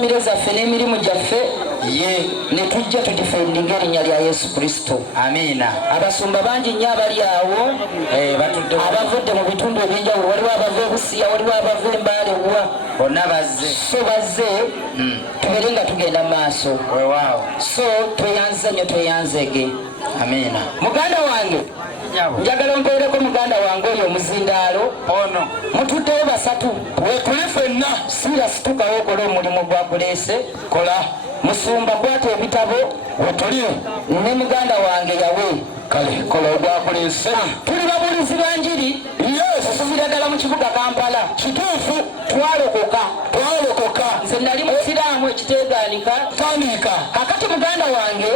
Mireza fene emirimu gyaffe ne tujja tudifendinga erinnya lya Yesu Kristo. Amina. Abasumba bangi nnyo abali awo abavudde mu bitundu ebyenjawulo, waliwo abava e Busiya, waliwo abava e Mbale wa bonna bazze. So bazze tubere nga tugenda mu maaso. Weewaawo. So tweyanze nnyo tweyanzege. Amina. Muganda wange njagala ompeereko muganda wange oyo omuzindaalo ono mutuddeyo basatu wekuli ffenna siira situkawo okola omulimu gwakuleese kola musumba kwata ebitabo wetuli ne muganda wange yawe kale kola ogwakuleese. Tuli babuulizi ba njiri okuviira ddala mu kibuga Kampala. Kituufu. Twalokoka nze nali musiraamu ekiteegaanika tandika kakati muganda wange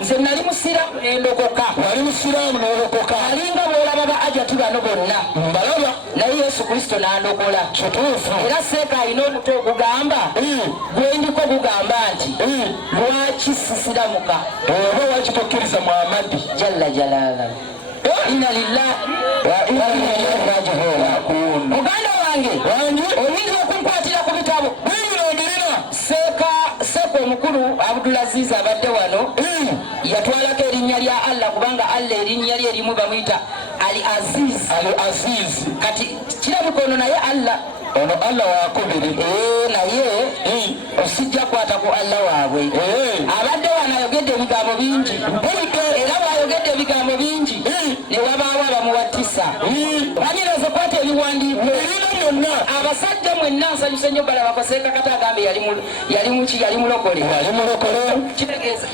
nze nali musiraamu nendokoka. wali musiraamu nolokoka alinga boolaba ba ajati bano bonna mbalaba naye Yesu Kristo n'andokola. kituufu. Era seeka alina omuto ogugamba gwe ndiko gugamba nti lwaki sisiramuka oba waki tokkiriza Muhammadi jalla jalala inna lillahi wa inna ilaihi raji'un. Muganda wange oyinza okunkwatira ku bitabo seeka omukulu Abdulaziz abadde wano yatwalako erinnya lya Allah kubanga Allah erinnya lye erimu bamuyita Ali Aziz. Kati kirabika ono naye Allah ono Allah wakubiri naye osijja kwata ku Allah waabwe. Abadde wano ayogedde ebigambo bingi era bwayogedde ebigambo bingi ne wabaawo abamuwattisa. Banyiraze kwata ebiwandiiko byonna. Abasajja mwenna nsanyuse nnyo balaba Kaseeka kata agambe yali mulokole.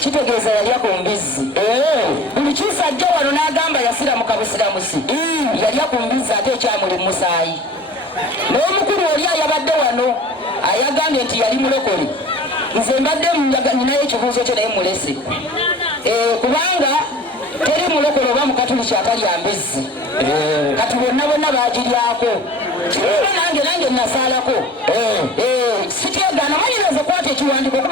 Kitegeeza yalya ku mbizzi. Buli kisajja wano n'agamba yasiramuka busiramusi yalya ku mbizzi ate ekyamuli mu musaayi. N'omukulu oli ayabadde wano ayagambye nti yali mulokole. Nze mbadde ninayo ekibuuzo kye naye mulese kubanga teri mulokole oba mukatuliki atalya mbizzi. Kati bonna bagiryako kibuuzo nange nasaalako siteegaana manyiraze kwata ekiwandiiko 17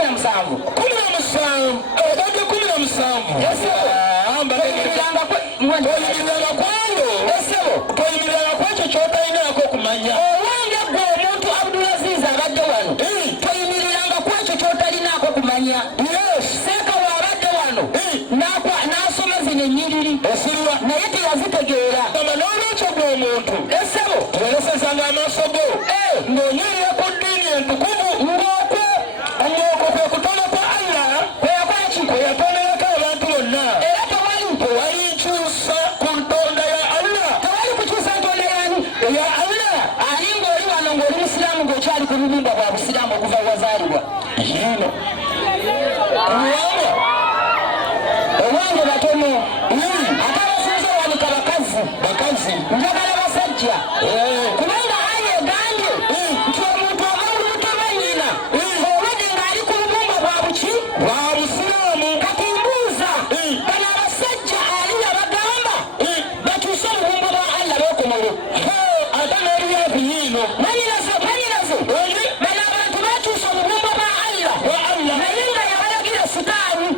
toyimiranga kwekyo kyotalinaako okumanya. Owange gwe omuntu Abdulaziz abadde wano toyimiriranga kwekyo kyotalinaako okumanya. Seeka bw'abadde wano n'asoma zino ennyiriri naye teyazitegeera. N'olwekyo gwe omuntu esebo weresezanga amaaso go ng'onywerera ku ddiini entukuvu ng'okwo kwe kutono kwa Allah kweyatonderako abantu bonna. era tewali nkyusa ku ntonda ya Allah. tewali kukyusa ntonda yani ya Allah. ali ng'oli wano ng'oli musiraamu ng'okyali ku bubimba bwa busiraamu okuva wazaalibwa. Yino Owange batono ate abasinze owanika bakazi njagala basajja kubanga aya egambye nti omuntu omulubuto lwennyina olwedde ng'ali ku bubumba bwa buki bwa busiraamu. kati mbuuza bano abasajja ali abagamba bakyuse obubumba bwa Allah beekomole ate n'eryaku yiino manyiraze bano abantu bakyusa obubumba bwa Allah naye nga yabalagira sitaani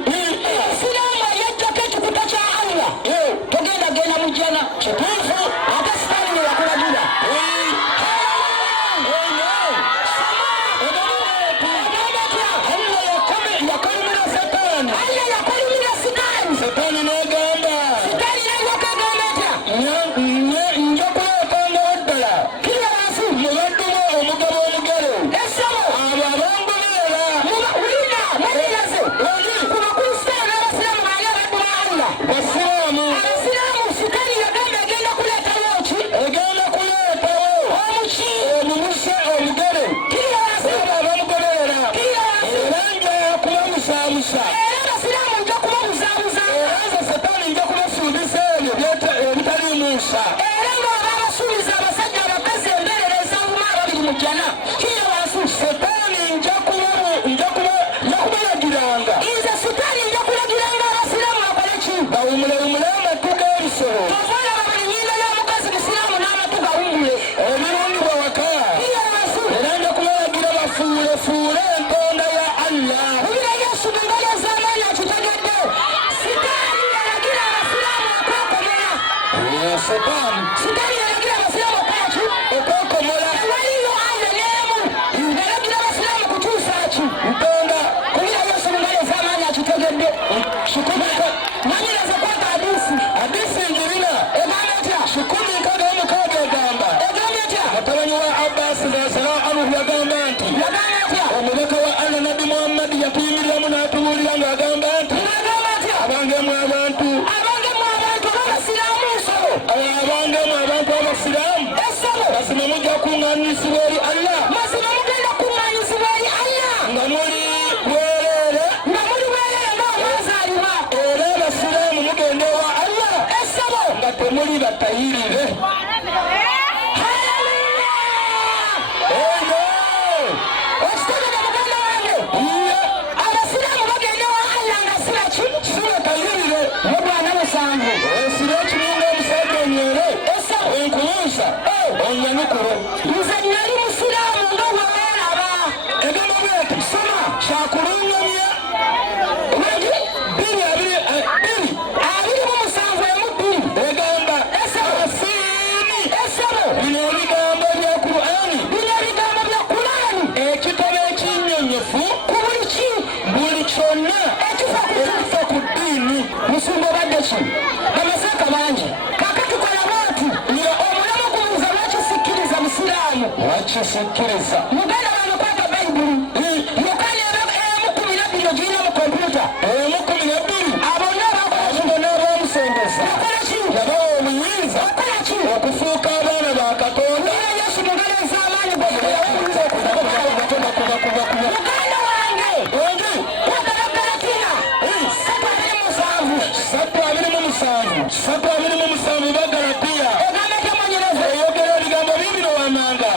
yagamba nti omubaka wa Allah Nabi Muhammad yatuyimiramu n'atubuulira ng'agamba nti abangemu abantu abasiraamu mazima mujja kuŋŋaanyizibwa eri Allah nga muli bwereere era abasiraamu mugenda ewa Allah nga temuli batayirire. Onyanyukuru nze nali musiraamu nga bweweraba egamba bweti soma kyakulungamya bbiri abiri mu musanvu emu bbiri egamba asiini bino ebigambo bya Qur'ani ekitabo ekinnyonyofu ku buli kyonna ekifa ku ddiini. Musumba obadde ki bamaseeka bangi kakatukola bwatu wakisikiriza muganda wanokwata bayibuli yokani emu 12 girina mu kompyuta emu 12 abonna abamusengeza yabawa omuyinza okufuuka abaana ba Katonda. Yesu muganda ez'amaanyi gweyawuliza okuzamuganda wange kwagala Galatia 3:27 Bagalatia eyogera ebigambo bibiri wamanga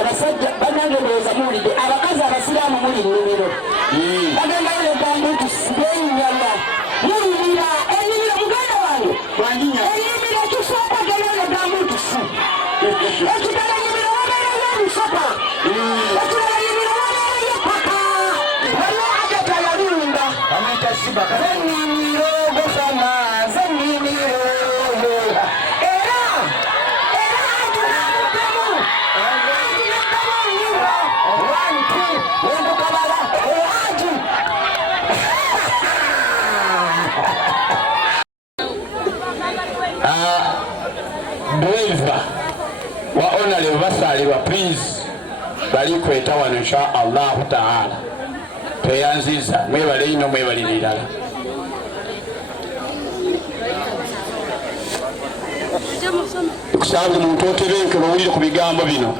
abasajja banange ndowooza muwulidde abakazi abasiraamu muli nnimiro bagenda yogambuti sibenyama mulimira ennimiro muganda wange ennimiro ekisooka gena yogambuti si ekitala ennimiro wabeerayo ebisaka ekitala ennimiro wabeerayo paka waliwo agata yalinda zennimiro gosama zennimiro driver wa honorable basalirwa please bali kweta wano insha Allah taala tweyanziza mwebale ino mwebalirira kusanga muntu otebenke bawulire ku bigambo bino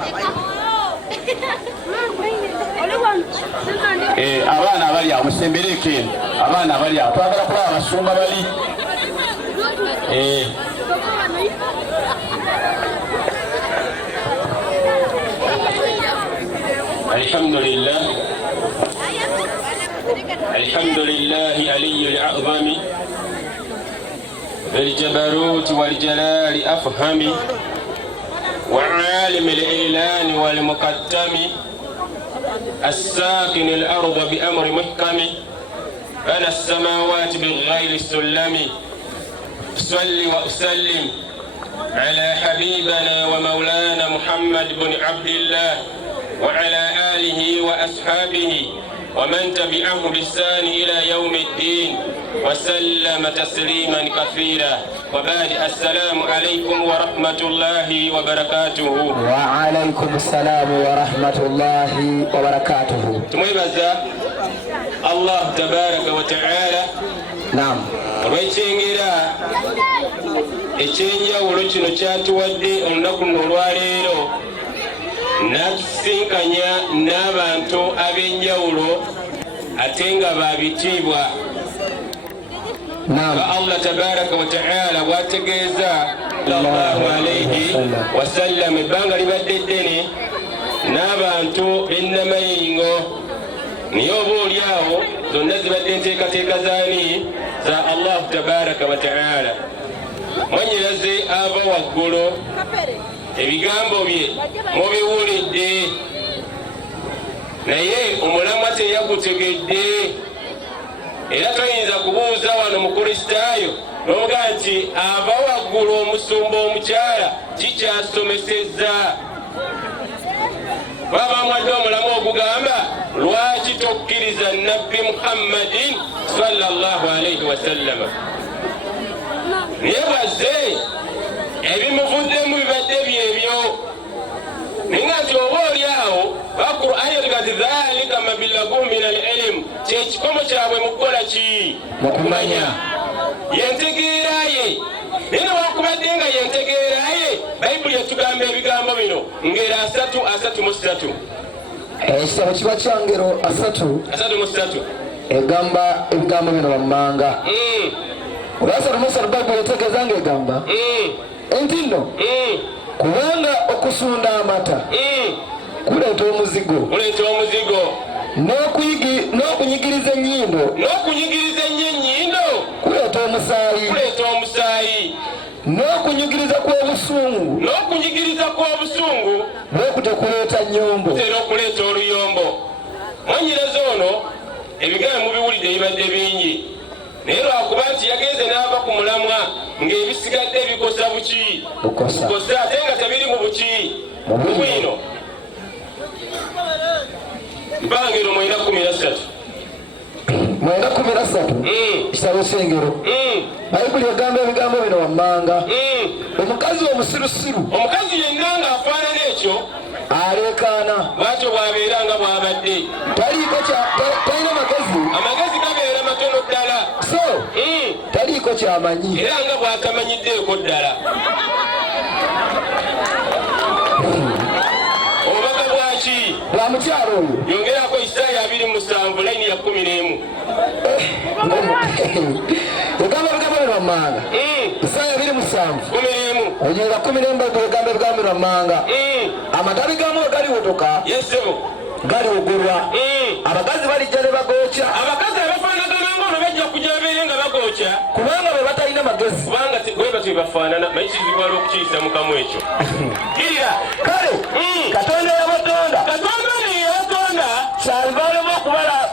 abaana abali awo musembereko eno abaana abali awo twagala kulaba abasumba bali الحمد لله علي الأعظم بالجبروت والجلال أفهم وعالم الإعلان والمقدم الساكن الأرض بأمر محكم بنى السماوات بالغير السلم صل وأسلم على حبيبنا ومولانا محمد بن عبد الله وعلى آله وأصحابه ومن تبعه بإحسان إلى يوم الدين وسلم تسليما كثيرا وبعد السلام عليكم ورحمة الله وبركاته. وعليكم السلام ورحمة الله وبركاته. تميبزا الله تبارك وتعالى. نعم. olw'ekyengera ekyenjawulo kino kyatuwadde olunaku luno olwaleero n'akisinkanya n'abantu ab'enjawulo ate nga babitiibwa nga Allah tabaraka wa ta'ala bw'ategeeza sallallahu alayhi wa sallam ebbanga libadde ddene n'abantu b'ennamayingo naye oba olyawo zonna zibadde enteekateeka zaani za Allah tabaraka wa ta'ala. Mwanyiraze ava waggulu ebigambo bye mubiwulidde naye omulamwa teyagutegedde era toyinza kubuuza wano mu Kristaayo n'oga nti ava waggulu omusumba omukyala kikyasomesezza baba mwadde omulamu ogugamba lwaki tokkiriza nabbi Muhammadin sallallahu alayhi wa sallama. Naye bwazze ebimuvuddemu bibadde byebyo naye nga nti oba oli awo Qur'ani egati dhalika mabilagum min al-ilm kyekikomo kyabwe mu kukola ki mu kumanya yentegeera ye. Naye newakubadde nga yentegeera ye bayibuli etugamba ebigambo bino ngero asatu mu ssatu. Ekitabo kiba kya ngero asatu mu ssatu egamba ebigambo bino wammanga. Olwasatu mu ssatu bayibuli etegeeza nga egamba enti nno kubanga okusunda amata kuleeta omuzigo n'okunyigiriza ennyindo kuleeta omusaayi n'okunyigiriza kw'obusungu bwekute kuleeta nnyombo okuleeta oluyombo. Mwanyiraza ono ebigambo mubiwulidde bibadde bingi naye lwakuba nti yagenze n'ava ku mulamwa ng'ebisigadde bikosa buki bukosa ate nga tebiri mu buki bwino. Mpangero 13 kitabo ky'engero bayibuli egamba ebigambo bino wammanga. Omukazi omusirusiru omukazi yenna ng'afaanana ekyo aleekaana bwatyo bw'abeera nga bw'abadde talina amagezi gabeera matono ddala so taliiko kyamanyi era nga bw'atamanyiddeeko ddala. Obubaka bwaki bwa mukyalo oyo yongerako Isaaya 27 layini ya 11 egamba ebigambo bino wammanga. Isaaya 27 onyinza 12 egamba ebigambo bino wammanga. Amatabi gamu galiwotoka gali ogolwa abakazi balijja ne bagookya. Abakazi abafaanagana ng'ono bajja kujja babeere nga bagookya kubanga bwe batalina magezi kubanga bwe batyo bebafaanana naye kizibwala okukiyisa mukamu ekyo. Girira kale Katonda yabatonda kyalibalema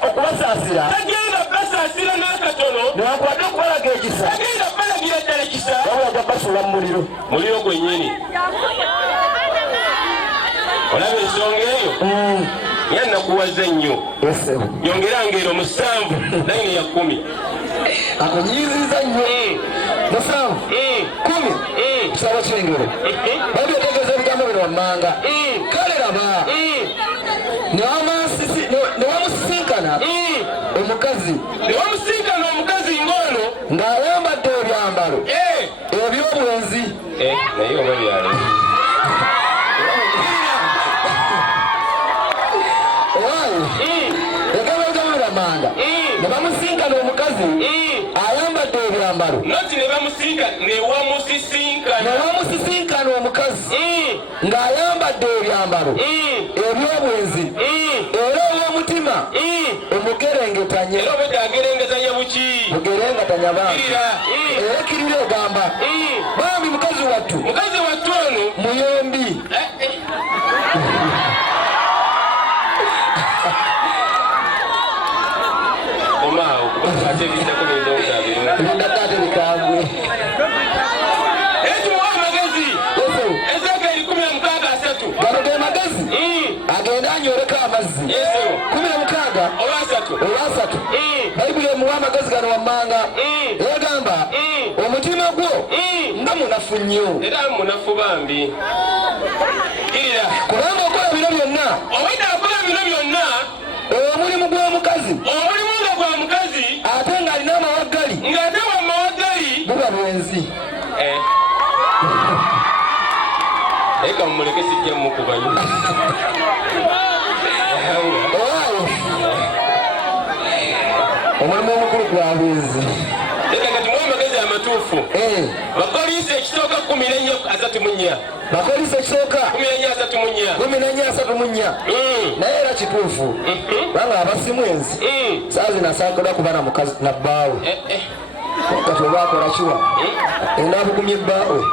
okubasaasira tagenda basaasira n'akatono newankubadde okubalaga ekisa tagenda balagira ddala ekisa wabula gabasuula mu muliro gwennyini. Olaba ensonga eyo nga nakuwaza nnyo. Yongera ngero 7 layini ya 10 akunyiriza nnyo 7 10 kitabo ky'engero bayibuli etegeeza ebigambo bino wammanga. Kale raba newamusisinkana omukazi ng'ono ng'ayambadde ebyambalo eby'obwenzi naye oba byalo egabagambo biramanga ne bamusinkana omukazi ayambadde ebyambalo noti ne wamusisinkana omukazi ng'ayambadde ebyambalo eby'obwenzi era olw'omutima omugerengetanye era obedde agerengetanya buki mugerengetanya bantu era kirira egamba bambi mukazi wattu ono muyombi omaawo kubanga ate ebitako ndakate bikambwe ekyo muwa amagezi Ezekiel 16:3 gano ge magezi agenda anyoreko amazzi 16 olwasatu bayibuli emuwa amagezi gano wammanga egamba omutima gwo nga munafu nnyo era munafu bambi kirira kubanga okola bino byonna obadde akola bino byonna omulimu gw'omukazi omulimu nga gwa mukazi ate ng'alina amawaggali ng'ate wamawaggali buba bwenzi eka mumuleke sijja mukubanyo owaayo omulimu omukulu gwa bwenzi leka kati muwa amagezi amatuufu Bakolisi ekisooka 14:34 Bakolisi ekisooka 14:34 naye era kituufu kubanga abasimu enzi saa zino asangalwa kuba na mukazi na bbaawe kati oba akola kiwa enaabukumye bbaawe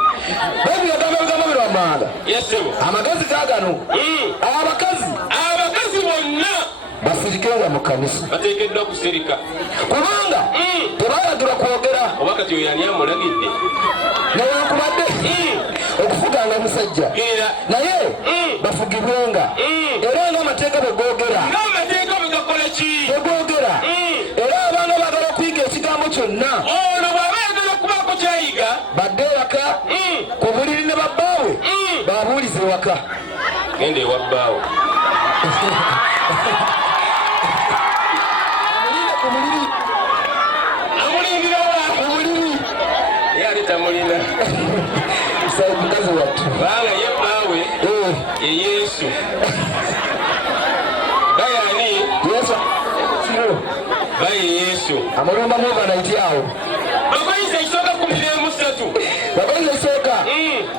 bayibuli agamba bigambo bino wammanga amagezi gaagano abakazi bonna basirikenga mu kanisa bateekeddwa kusirika kubanga tebalagirwa kwogera oba kati oyo ani amulagidde newankubadde okufuganga omusajja naye bafugibwenga era ng'amateeka bwegogera era abanga bagala okuyiga ekigambo kyonna ono bw'aba yagala okubaako kyayiga badde ewaka ku buliri ne babbaawe babuulize ewaka genda ewa bbaawe ku buliri amulindira wa ku buliri ye ali tamulina mukazi wattu kubanga ye bbaawe ye Yesu bayani yesu siro baye Yesu amulumba muovanaiti awo Bakolisi ekisooka 13 Bakolisi ekisooka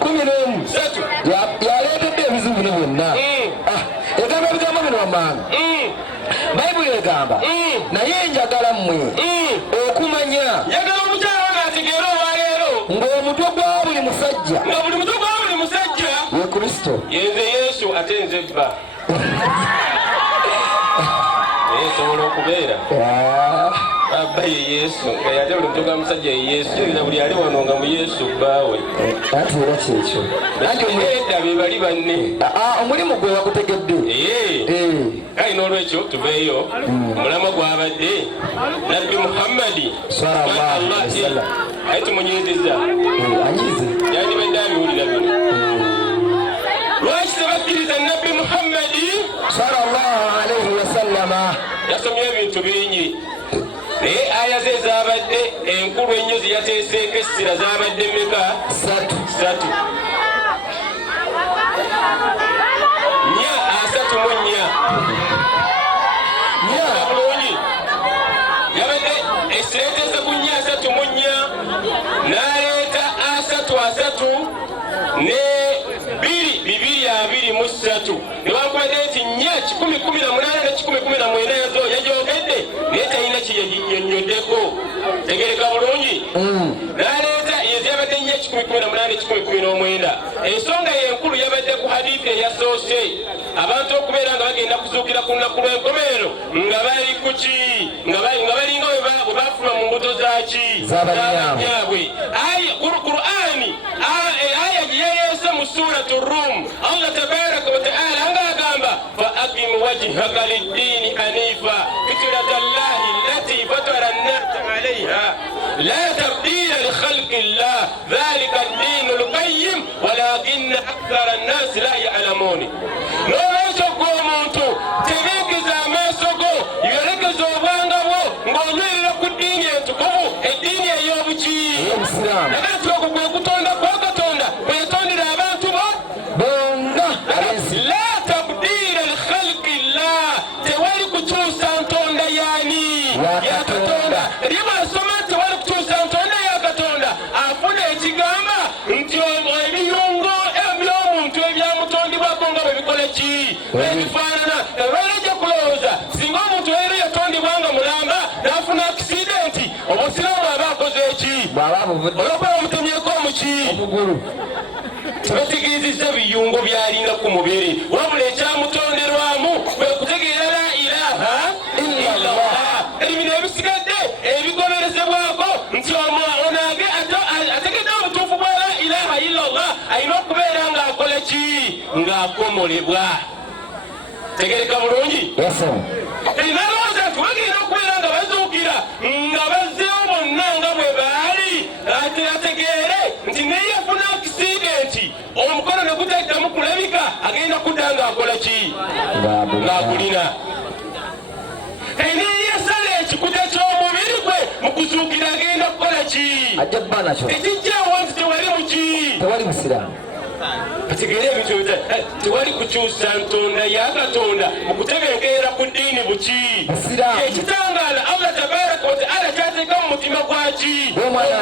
13 yaleetedde ebizibu bino byonna egamba ebigambo bino wammanga bayibuli egamba naye njagala mmwe okumanya njagala omukyala ng'ategeera olwaleero ng'omutwe gwa buli musajja nga buli mutwe gwa buli musajja ye Kristo yenze Yesu ate nze bba esobola okubeera abba ye Yesu nga yate buli mutwe gwa musajja ye Yesu kiriza buli ali wano nga mu Yesu bbaawe anti era kyekyo edda be bali banne omulimu gwe wagutegedde kale n'olwekyo tuveeyo omulamwa gwabadde nabbi Muhammadi aye tumunyiriza yandibadde abiwulira bino lwaki tebakkiriza nabbi Muhammadi sallallahu alaihi wasallama yasomye ebintu bingi naye aya ze zabadde enkulu ennyo ziyateeseeko essira zabadde meka 3 bulungi yabadde esireeteze ku 34 n'aleeta 33 ne 223 newankubadde nti 10:18 ezo yagyogedde naye talina kiyenyonyoddeko tegereka bulungi n'aleeta eziyabadde 10:18 ensonga yenkulu yabadde ku hadithi eyasoose abantu okubeera nga bagenda kuzuukira ku lunaku lw'enkomerero nga bali kuki nga balinga bwe bafuluma mu mbuto zaki zabanyaabwe Qur'ani aya gyeyeese mu suratu Rum Allah tabaraka wa ta'ala ng'agamba fa aqim wajhaka lid-dini hanifa fitrata llahi allati fatara an-nasa 'alayha la tabdila li khalqi llah dhalika ad-dinu al-qayyim walakinna akthara an-nas la ya'lamun n'olwekyo gw'omuntu tegeekeza amaaso go yolekeza obwanga bwo ng'onywerera ku ddiini entukuvu eddiini ey'obuki nakati okwo kwe kutonda kwa Katonda kwe yatondera abantu bo bonga la tabdila li khalqi llah tewali kukyusa ntonda yani ya Katonda libasoma tewali kukyusa ntonda ya Katonda afuna ekigamba nti ebiyungo eby'omuntu ebyamutondibwako nga bwe bikola ki ebifaanana ebalejja kulowooza singa omuntu era yatondibwanga mulamba n'afuna akisidenti obusiraamu aba akoze eki olwokuba bamutemyeko omuki tebategeezezza biyungo byalina ku mubiri wabula ekyamutonderwamu kwe kutegeera la ng'akomolebwa. Tegereka bulungi? Nalowooza nti bagenda okubeera nga bazuukira nga bazzeewo bonna nga bwe baali ate ategeere nti neyafuna akisidenti omukono ne gutaddamu kulabika agenda kudda ng'akola ki? Ng'akulina. Neyasala ekikuta ky'omubiri gwe mu kuzuukira agenda kukola ki? Tekijjaawo nti tewali muki? Tewali busiraamu. Bategeere ebintu tewali kukyusa ntonda ya Katonda mu kutebenkeera ku ddiini buki? Ekitangaala Allah tabaraka wa taala kyateeka mu mutima gwaki? Omwana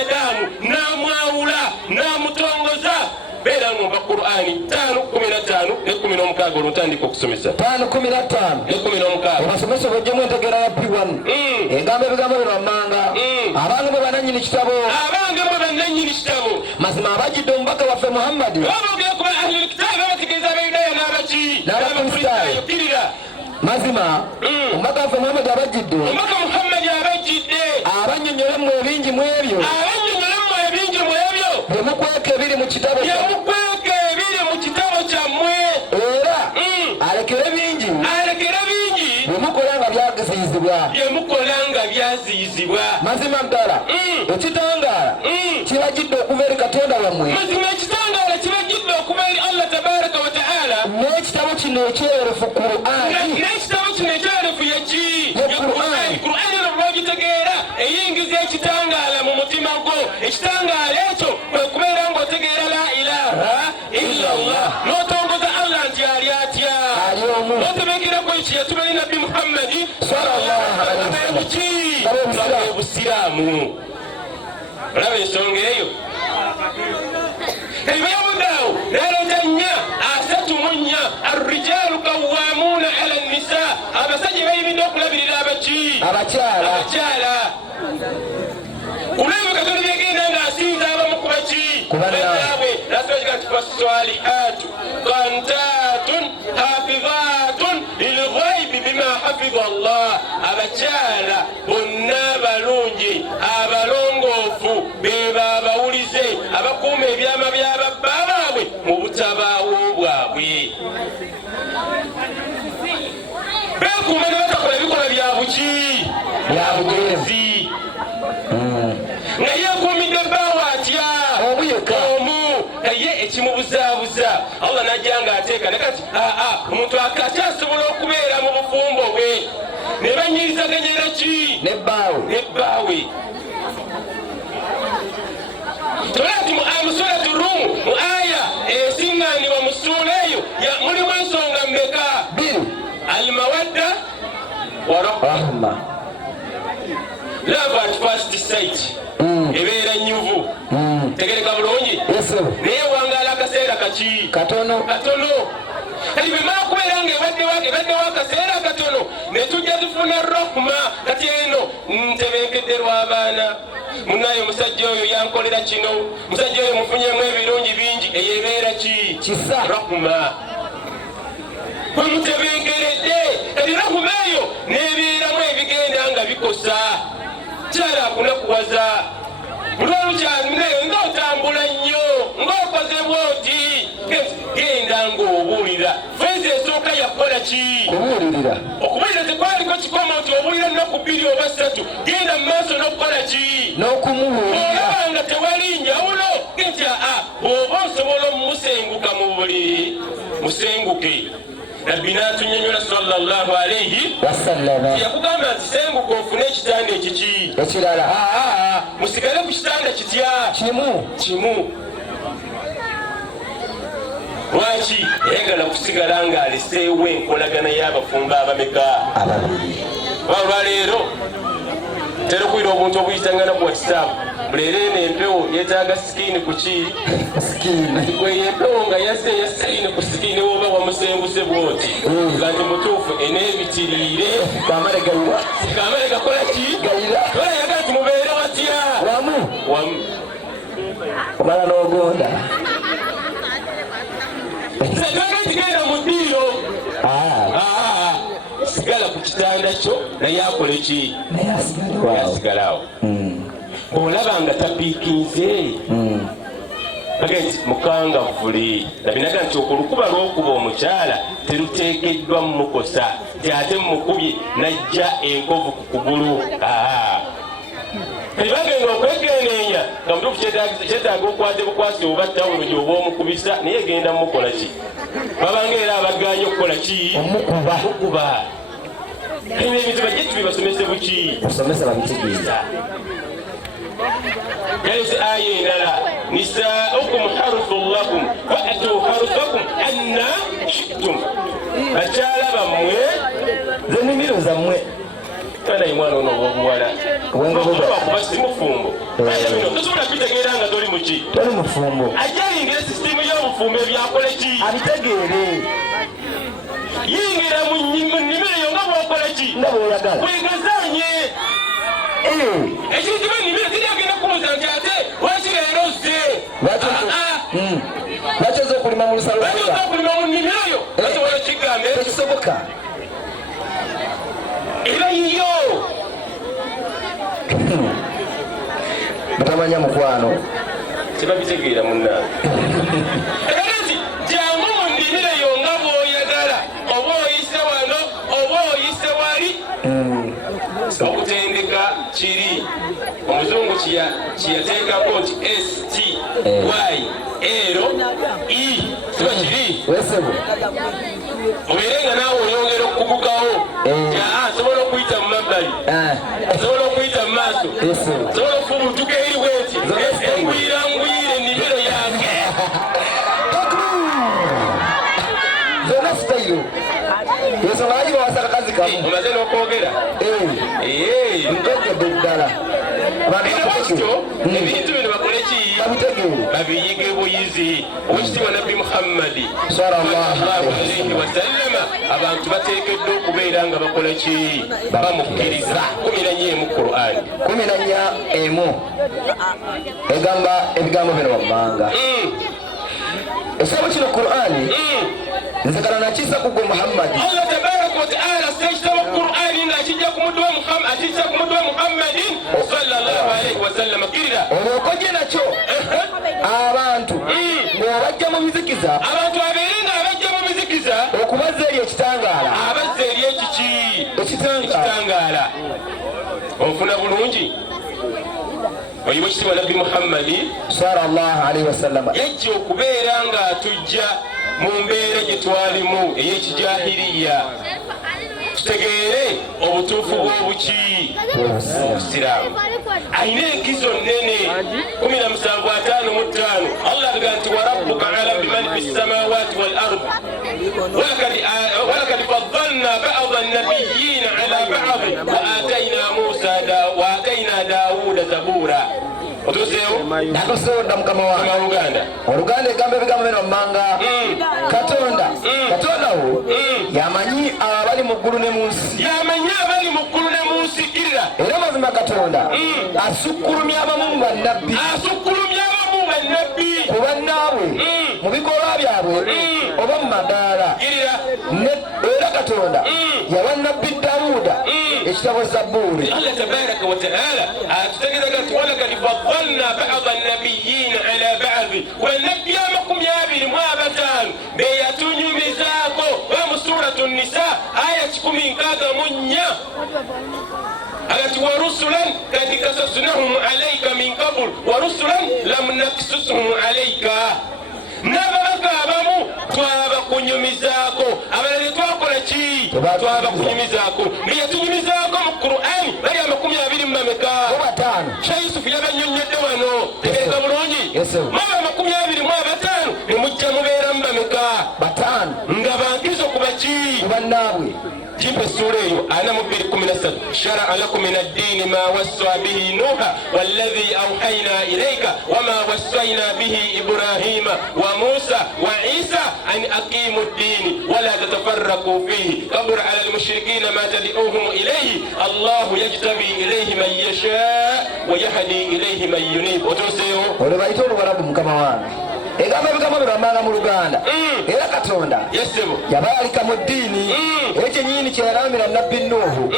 Adamu n'amwawula n'amutongoza. Beera ng'omba Qur'ani 5:15 ne 16 olutandika okusomesa. 5:15 ne 16. Abasomesa bajjemu entegeera ya P1. Engamba ebigambo bino wammanga. Abange mwe bananyini kitabo. Abange mwe bananyini kitabo. Mazima abajjidde omubaka waffe Muhammadi. Baboogera ku ahlul kitaabi abategeeza Abayudaaya n'abaki? N'Abakristaayo. Mazima omubaka waffe Muhammadi abajjidde. Omubaka Muhammadi abajjidde. Abannyonnyola mu ebingi mu ebyo. Byemukweka ebiri mu kitabo kyammwe. Era alekere bingi byemukola nga byaziyizibwa. Mazima ddala ekitangaala kibajjidde okuva eri Katonda wammwe. Mazima ekitangaala kibajjidde okuva eri Allah tabaraka wa taala. N'ekitabo kino ekyerefu Qur'ani. N'ekitabo kino ekyerefu yeki? Qur'ani. Qur'ani lwogitegeera eyingiza ekitangaala mu mutima gwo. Ekitangaala ekyo kwe kubeera ng'otegeera la ilaha illallah. N'otongoza Allah nti ali atya. N'otebekerako eki yatubali Nabbi Muhammadi sallallahu alaihi wasallam. Obusiraamu. Olaba ensonga eyo. Ebyobudaawo naleeta 34 arrijaalu qawwaamuuna ala nnisaa. Abasajja bayimiddde okulabirira abaki? Abakyala. Olwebyo Katonda byegenda ng'asinza abamu ku baki? Bannaabwe. Nasibagika nti fassalihaatu qantaatun hafidhaatun lilghaybi bima hafidha Allah. Abakyala bonna abalungi abalongoofu beba abawulize abakuuma ebyama by'ababba baabwe mu butabaawo bwabwe. Beekuuma ne batakola ebikolwa bya buki? Bya bugenzi. Nga yeekuumidde bbaawo atya? Omu. Naye ekimubuzaabuza Allah najja ng'ateeka ne kati omuntu akakyasobola okubeera mu bufumbo bwe. Ne banyirizaganyera ki? Nebbaawe. Tolati mu suratu Rum mu aya esiŋŋaanibwa mu ssuula eyo mulimu ensonga mmeka? Al-mawadda wa rahma. Love at first sight. Ebeera nyuvu. Tegereka bulungi. Naye wangaala akaseera kaki? Katono. Kati bwemala okubeera ng'ebaddewo akaseera katono ne tujja tufuna rahma. Kati eno ntebenkedde lw'abaana. Munaye omusajja oyo yankolera kino. Musajja oyo mufunyemu ebirungi bingi. Eyo ebeera ki? Rahma. Bwe mutebenkeredde kati rahma eyo n'ebeeramu ebigenda nga bikosa. Kyala akunakuwaza. Mulwalukyamuneyo ng'otambula nnyo ng'okoze bw'oti. Genda ng'obuulira. Fezi esooka yakola ki? Okubuulira tekwaliko kikoma nti obuulira ennaku 2 oba 3. Genda mu maaso n'okukola ki? Olaba nga tewali njawulo nti bw'oba osobola omumusenguka mu buliri musenguke. Nabbi n'atunnyonnyola sallallahu alayhi wasallam. Yakugamba nti senguka ofune ekitanda ekiki? Ekirala. Musigale ku kitanda kitya? Kimu. Lwaki? Yayagala kusigala ng'aleseewo enkolagana y'abafumbo abameka? Ababiri. Olwaleero tera okuyira obuntu obuyitangana ku WhatsApp. Leero eno empewo yeetaaga sikiini ku ki? Gwe empewo nga yazze ya sikiini ku sikiini woba wamusenguse bw'oti. Nga nti mutuufu eneebitiriire. Kamale gakola ki? Ola yaga nti mubeere watya? Wamu. Omala n'ogonda. Setwaga ntigenda mu ddiiro. Sigala ku kitanda kyo naye akole ki? Naye asigalawo. Olaba nga tapiikinze agati mukangavule nabinaga nti okulukuba lw'okuba omukyala teruteekeddwa mumukosa tyate mukubye najja enkovu ku kugulu. Kalibagenga okwekenneenya nga mutuufu kyetaaga okwate bukwasi oba tawulo gy'oba omukubisa naye genda mukola ki? Babanga era abaganye okukola ki? Omukuba. Kale ebintu bajje tubibasomese buki? Osomesa babitegeeza. Gaise aya endala nisaaukum harthun lakum fa'tu harthakum anna shi'tum. Bakyala bammwe ze nnimiro zammwe. Kana mwana ono obuwala kuba si mufumbo tosobola kubitegeera nga toli muki? Toli mufumbo. Ajja yingira sisitimu y'obufumbo ebyakole ki? Abitegeere. Yingira mu nnimiro eyo nga bw'okola ki? Nga bw'oyagala. Weegezaanye. Ekintu kiba nnimiro tiryagenda kumuza nti ate lwaki leero zze? Lwaki oza okulima mu lusalo? Lwaki oza okulima mu nnimiro yo? Tasobola kigambe. Tekisoboka. Eba yiyo. Batamanya mukwano. Tebabitegeera munnange. Ekati jangu mu nnimiro eyo nga bw'oyagala oba oyise wano oba oyise wali. Okutendeka kiri omuzungu kiyateekako nti STYLE kiba kiri obeere nga naawe oyongera okukugukawo nsobola okuyita mu mabbali nsobola okuyita mu maaso nsobola okufubutuka eri bwenti engwirangwire ennimiro yange zonna sitayiro ensonga lagi bawasaka kazi kamu omaze n'okwogera ntegedde ddala ebintu bino bakole ki? Babiyige buyizi. Owekitiibwa Nabbi Muhammadi sallallahu alaihi wasallama abantu bateekeddwa okubeera nga bakola ki? Bamukkiriza. 14 mu Qur'an. 14 egamba ebigambo bino wammanga. Ekitabo kino Qur'ani nzagala nakisa ku gwe Muhammadi. Allah tabaraka wa ta'ala sekitabo Qur'ani ng'akijja ku muddu wa Muhammadin sallallahu alaihi wasallama kirira olwokoje nakyo abantu ng'obajja mu bizikiza abantu abeere nga abajja mu bizikiza okubazza eri ekitangaala abazza eri ekiki? Ekitangaala. Onfuna bulungi? Oyiwa ekitiibwa Nabbi Muhammadi sallallahu alaihi wasallama yajja okubeera ng'atujja mu mbeera gye twalimu ey'ekijahiriya tutegeere obutuufu bw'obuki obusiraamu. Ayina enkizo nnene 17:55 Allah avuga nti warabbuka alam biman fi ssamawati wal ard walakad faddalna ba'da an-nabiyyin ala ba'd wa atayna Dawuda zabura. Otuseewo nakosonda mukama wange Oluganda egamba ebigambo bino wammanga. Katonda wo yamanyi abali mu ggulu ne mu nsi. Kirira era mazima Katonda asukkulumya abamu mu bannabbi ku bannaabwe mu bikolwa byabwe oba mu madaala. Era Katonda yawa Nabbi Dawuda ekitabo Zabbuuri. Allah tabaraka wa ta'ala atutegeeza nti walakad faddalna ba'da an-nabiyyin ala ba'd wannabbi 25 be yatunyumizaako mu suratu Nisa aya 164 agati wa rusulan kad kasasnahum alayka min qabl wa rusulan lam naksushum alayka. N'ababaka abamu twabakunyumizaako abalala twakola ki? Twabakunyumizaako. Beyatunyumizaako mu Qur'ani bali 20 mu mameka? Sheikh Yusuf yabannyonnyodde wano tegeeza bulungi. Maba 25 ne mujja mubeera mu mameka? Nga bankizo kuba ki? Bannaabwe. Jimpe sura eyo 42:13 shara'a lakum min ad-din ma wassa bihi Nuha walladhi awhayna ilayka wama wassayna bihi Ibrahima wa Musa wa Isa an aqimu ad-din wa la tatafarraqu fihi kabura 'ala al-mushrikeena ma tad'uuhum ilayhi Allahu yajtabi ilayhi man yasha wa yahdi ilayhi man yunib. Otoseewo olwo bayita olubalabu mukama wange egamba ebigambo bino wammanga mu Luganda era Katonda yabalika mu ddiini ekyenyini kyeyalamira nabbi Nuuhu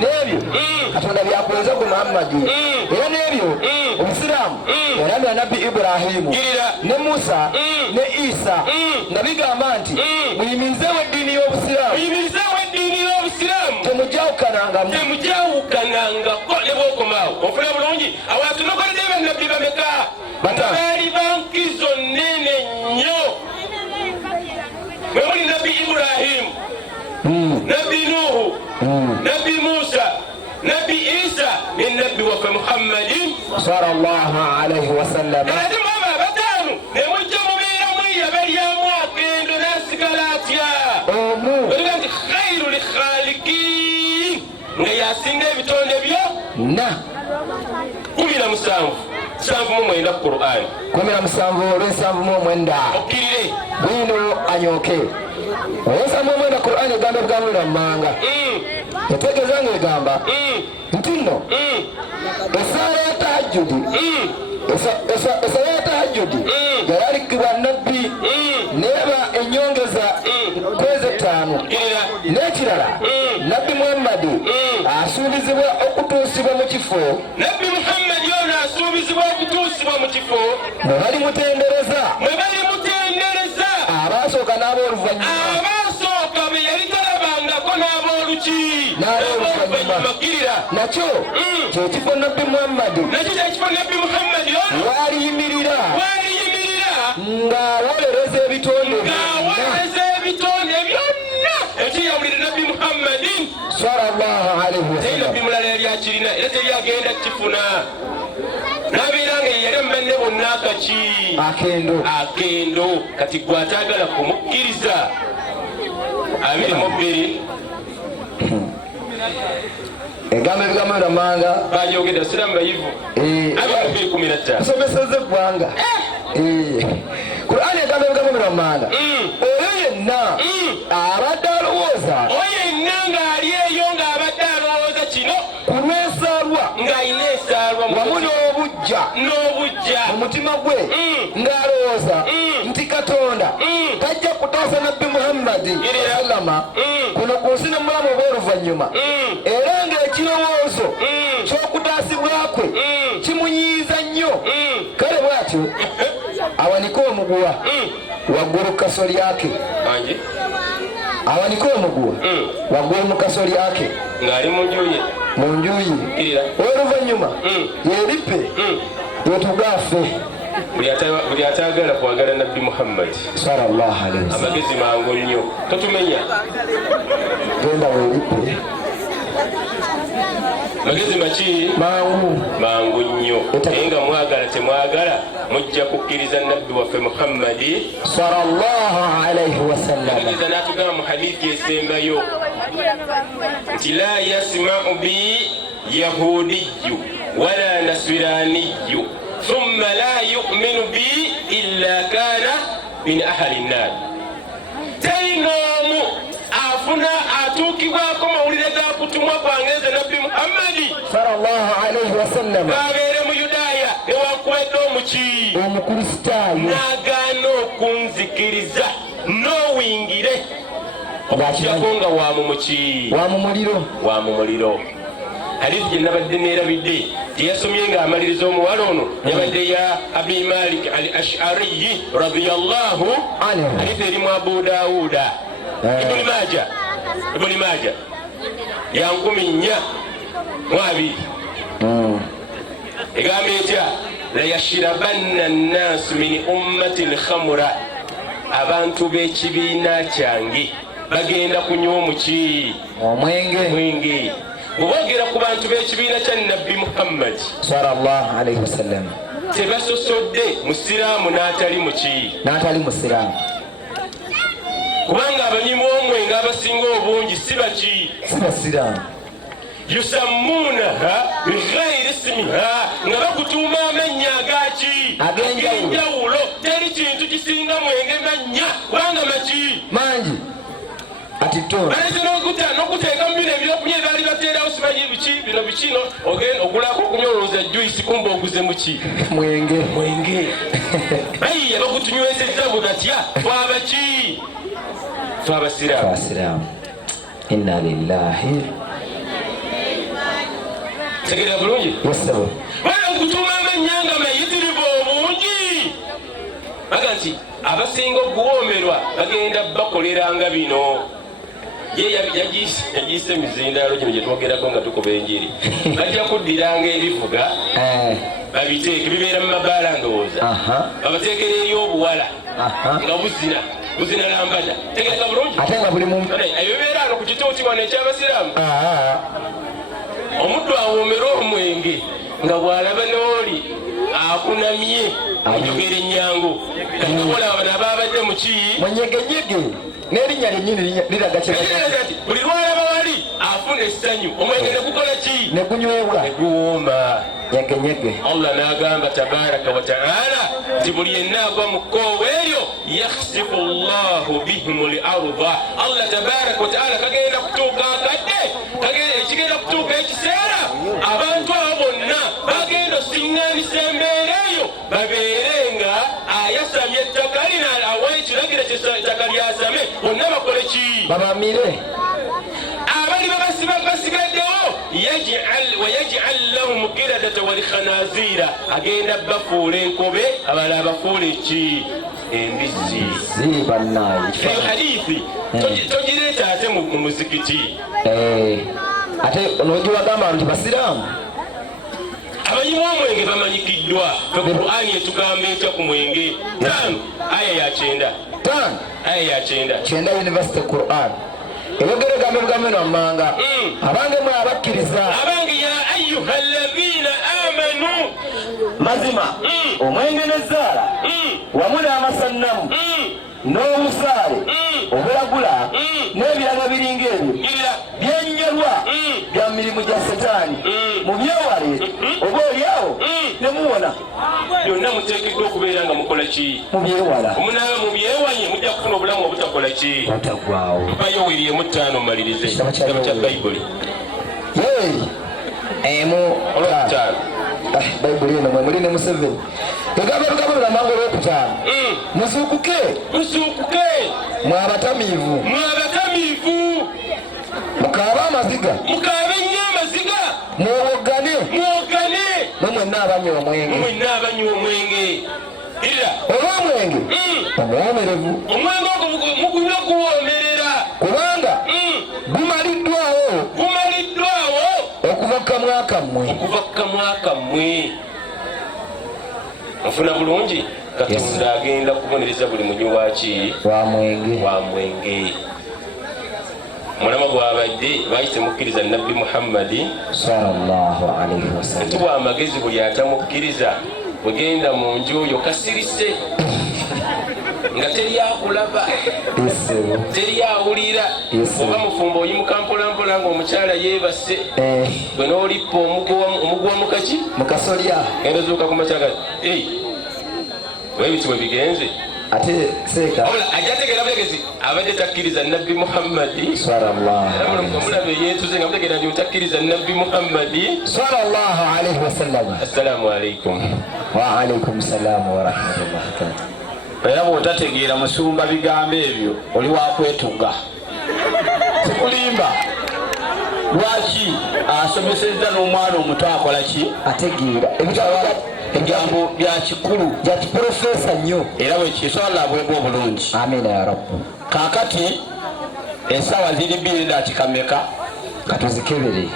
n'ebyo Katonda byakulenza ku Muhammadi era n'ebyo Obusiraamu yalamira nabbi Ibrahimu ne Musa ne Isa nga bigamba nti muyimirizeewo eddiini y'Obusiraamu temujawukanangako ne bwokomaawo ofuna bulungi abantu nokolede bannabbi bameka baali bankizo nene nnyo mwemuli nabbi Ibrahimu nabbi Nuuhu nabbi Musa nabbi Isa ne nabbi waffe Muhammadin sallallahu alaihi wasallam ate mwaba bataanu ne mujja mubeera mwiyabalyamu akendo nasigala atya olga nti khairu likhalikin nga yasinga ebitonde byo 17 Qur'an 17 okkirire bwino anyoke 17 Qur'an egamba ebigambo wammanga etegeeza nga egamba nti nno esaala ya tahajjudi yayalikibwa nabbi neeba enyongeza kwezi 5 n'ekirala nabbi Muhammadi asuubizibwa okutuusibwa mu kifo nabbi Muhammadi ono asuubizibwa okutuusibwa mu kifo mwe balimutendereza abaasooka n'abooluvanyuma be yali talabangako n'aboolukimakirira nakyo kyekifo nabbi Muhammadi waliyimirira ng'awolereza ebitonde byonna ekiyawulira nabbi Muhammadin sallallahu alaihi wasallam nabbi mulala yali akirina era teyagenda kukifuna nabeera nga yeyali amubanne bonna akendo kati gwe ataagala kumukkiriza 22 egamba ebigambo wammanga bajogedde siramu bayivu 2015 nsomeseze eggwanga Qur'an egamba ebigambo wammanga oyo yenna abadde alowooza ng'ali eyo ng'abadde alowooza kino kulwesaalwa ng'alina esaalwa wamu n'obujja mu mutima gwe ng'alowooza nti Katonda tajja kutaasa nabbi Muhammadi sallama kuno ku nsi n'omulamu obw'oluvannyuma era ng'ekirowoozo ky'okutaasibwa kwe kimunyiiza nnyo kale bw'atyo awanike omuguwa waggulu kaso lyake awanike omuguwa waggulu mu kaso lyake ng'ali mu njuyi oluvannyuma yeripe yetugaafe buli ataagala kwagala nabbi Muhammadi sallallahu alaihi wasallam amagezi mangu nnyo totumenya genda weripe magezi maki mangu nnyo naye nga mwagala temwagala mujja kukkiriza nabbi waffe Muhammadi sallallahu alaihi wasallam n'atugamba mu hadithi esembayo nti la yasma'u bi yahudiyu wala nasiraniyu thumma la yu'minu bi illa kana min ahli nnar tainoomu afuna atuukibwako mawulire ga kutumwa kwange nabbi Muhammadi sallallahu alaihi wasallam abeere mu Yudaaya newankubadde omukristaayo n'agaana okunzikiriza n'owingire okujjako nga wa mu muliro hadithi gye nabadde neerabidde gyeyasomye ng'amaliriza omuwala ono yabadde ya Abi Malik al-Ash'ari radiyallahu anhu hadithi erimu Abu Dawuda Ibn Majah ya 14 egamba etya layashirabanna nnaasu min ummati lkhamura abantu b'ekibiina kyange bagenda kunywa omwenge bweboogera ku bantu b'ekibiina kya nabbi Muhammadi sallallahu alaihi wasallam tebasosodde musiraamu n'atali musiraamu kubanga abanywi b'omwenge abasinga obungi si basiraamu yusammuunaha bighairi ismiha nga bakutuuma amannya ag'enjawulo teri kintu kisinga mwenge mannya kubanga mangi ati balese n'okuteeka mu bino ebyokunywa ebaali bateerawo simanyi biki bino bikino ogenda ogulako okunyolooza juice kumba oguze muki mwenge ayi abakutunywesezza bwe batya twabaki twabasiraamu inna lillahi tegerera bulungi bala nkutumanga ennyanga mayitirivu obungi baga nti abasinga okuwoomerwa bagenda bakoleranga bino ye yagiise emizindaalo gino gye twogerako nga tukuba enjiri bajja kuddiranga ebivuga babiteeke bibeera mu mabaala ndowooza babateekera eri obuwala nga buzina lambada tegereka bulungi ebibeera ano ku kituuti wano ekyabasiraamu omuddu awoomera omwenge nga bw'alaba n'oli akunamye njogera ennyango kakola bano ababadde muki mwenyegenyege n'erinnya lyennyini liraga kyati buli lwalaba wali afuna essanyu omwenge negukola ki negunywebwa neguwomba nyegenyege allah n'agamba tabaraka wataala nti buli yenna agwa mu kkoowa eryo yakhsifu llahu bihim larda allah tabaraka wataala kagenda kutuuka akadde ekigenda kutuuka ekiseera abantu abo bonna bagenda osiŋŋaanisa embeera eyo babeere nga ayasamye ettaka lina awa ekiragira ettaka lyasame bonna bakole ki babamire abali basigaddewo wayajal lahum kiradata walikhanazira agenda bafuula enkobe abala abafuula eki embisi eyo hadithi togireeta ate mu muzikiti ate nogiwagamba nti basiraamu abayimu omwenge bamanyikiddwa Qur'ani etugamba etya ku mwenge aya ya 9 University Qur'an ebogere gambe bugambe n'amanga abange mwe abakkiriza abange ya ayyuha alladhina amanu mazima omwenge n'ezzaala wamu n'amasannamu n'omusaale obulagula n'ebirala biringa ebyo byennyolwa bya mirimu gya setaani mubyewale oba oliawo nemuwona byonna muteekeddwa okubeera nga mukola ki mubyewala omunaaba mubyewanye mujja kufuna obulamu obutakola ki butagwawo bayo wiriemu 5 malirize kitabo kya bayibuli emu bayibuli eno mwe muli ne Museveni egamba lugabo lunamango olwokutaano muzuukuke mwe abatamiivu mukaabe amaziga ennyo amaziga mwowogane mwenna abanywa omwenge era olw'omwenge omwomerevu omwenge ogwo mugunywa guwoomerera kubanga gumaliddwawo okuva ku kamwa kammwe nfuna bulungi katonda agenda kubonereza buli munywi waki wa mwenge mulama gwabadde bayise mukkiriza nabbi muhammadi sallallahu alaihi wasallam ntuwa amagezi buli atamukkiriza bwegenda mu nju oyo kasirise nga teryakulaba teryawulira oba mufumbo oyimuka mpolampola nga omukyala yeebase bwe n'olippa omugwa mukaki mukasolya genda zuuka ku makyala webiti bwe bigenze ate seeka ajja ategeera bwegezi abadde takkiriza nabbi muhammadi omulabe yeetuze nga mutegeera nti otakkiriza nabbi muhammadi sallallahu alaihi wasallam. Assalamu alaikum. Wa alaikum salaam wa rahmatullahi ta'ala. Era bw'otategeera musumba bigambo ebyo oli wakwetuga sikulimba. Lwaki asomesezza n'omwana omuto akola ki ategeera ebigambo bya kikulu bya kiprofesa nnyo era bwekiswala bwebwa obulungi. Amina ya rabbu. Kaakati ensawa ziri bbiri dakikameka katuzikebere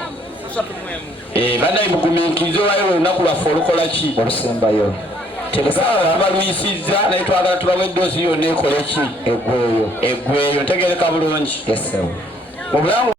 banayi bugumiikirize olwayo olunaku lwaffe olukola ki olusembayo tegesaala tubalwisizza naye twagala tubawe eddoozi yonna ekole ki eggweyo ntegereka bulungi yesewo obulamu